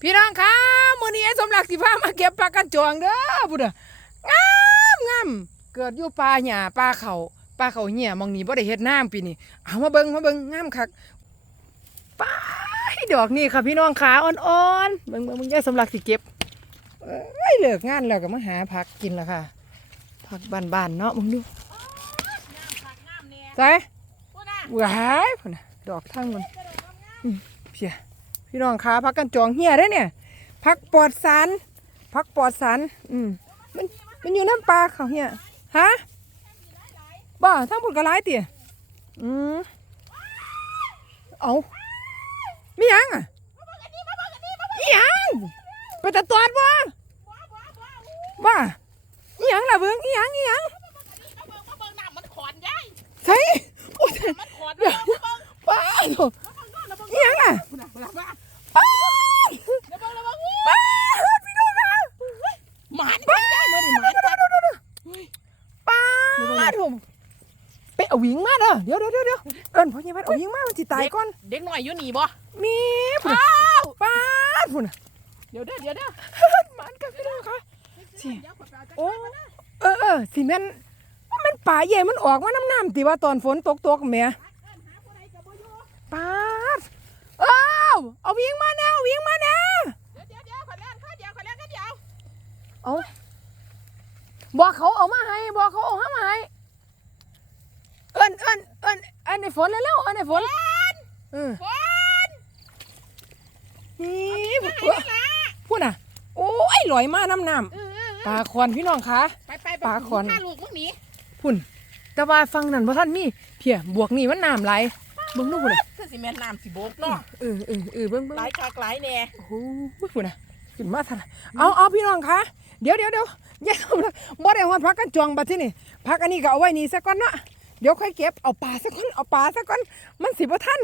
พี่น้องคะมื้อนี้ไอ้สมรักสิพามาเก็บปลากันจวงเด้อพุ่นน่ะงามงามเกิดอยู่ป่าหญ้าป่าเขาป่าเขาเหี่ยหมองนี้บ่ได้เฮ็ดน้ำปีนี้เอามาเบิ่งมาเบิ่งงามคักป้ายดอกนี่ค่ะพี่น้องขาอ่อนๆเบิ่งเบิ่งเบิ่งยายสมรักสิเก็บเอ้ยเลิกงานแล้วก็มาหาผักกินแล้วค่ะผักบ้านๆเนาะมึงดูใส่ว้ายพุ่นน่ะดอกทั้งมันเพีย พี่น้องคะพักกันจองเฮียได้เนี่ยพักปลอดสารพักปลอดสารอืมมันมันอยู่น้ำปลาเขาเฮียฮะบ่ทั้งผลกระไรเตี๋ยอืมเอามีหยังอะมีหยังไปตะตอดบ่บ่อีหยังล่ะเบิ่งอีหยังอีหยังใช่โอ้ยป้าโถ่อีหยังอะ ป้าป้าพี่น้องค่ะหมานป้าดูดูดูดูป้าถูกไปเอาวิ่งมาเด้อเดี๋ยวเดี๋ยวเดี๋ยวเอิญพ่อใหญ่บ้านเอาวิ่งมามันสิตายก่อนเด็กหน่อยอยู่หนีบ่มีพุ่นป้าพุ่นเดี๋ยวเด้อเดี๋ยวเด้อมันกับพี่น้องค่ะสิโอ้เออเออสิแม่นว่ามันป่าใหญ่มันออกมาน้ำน้ำติว่าตอนฝนตกตกแม่ เอิ้นหาผู้ใดก็บ่อยู่ ป้าเอ้า วเอาวิ่งมาแนววิ่งมาแนวเดี๋ยวเดี๋ยวเดี๋ยวขอแล่นข้าเดียวขอแล่นข้าเดียวเอาบอกเขาเอามาให้บอกเขาเอามาให้เอิ้นเอิ้นเอิ้นเอิ้นในฝนแล้วแล้วเอิ้นในฝนเออฝนนี่พูดพูดน่ะโอ้ยลอยมาน้ำน้เออเออำปลาคอนพี่น้องคะไปไปปลาขอนพาลูกมึงหนีพุ่นแต่ว่าฟังนั่นบ่ท่านมีเพียบวกนี่มันน้ำไหลเบิ่งดูพุ่นน่ะคือ สิแม่นน้ำสิโบกเนาะเออเออเออเบิ่งเบิ่งหลายคักหลายแน่โอ้โหพุ่นน่ะขึ้นมาท่านน่ะเอาเอาพี่น้องคะเดี๋ยวเดี๋ยวเดี๋ยวอย่าทำละบ่ได้ฮอดพักกันจองบัดที่นี่พักอันนี้ก็เอาไว้นี่ซะก่อนเนาะเดี๋ยวค่อยเก็บเอาปลาซะก่อนเอาปลาซะก่อนมันสิบ่ทัน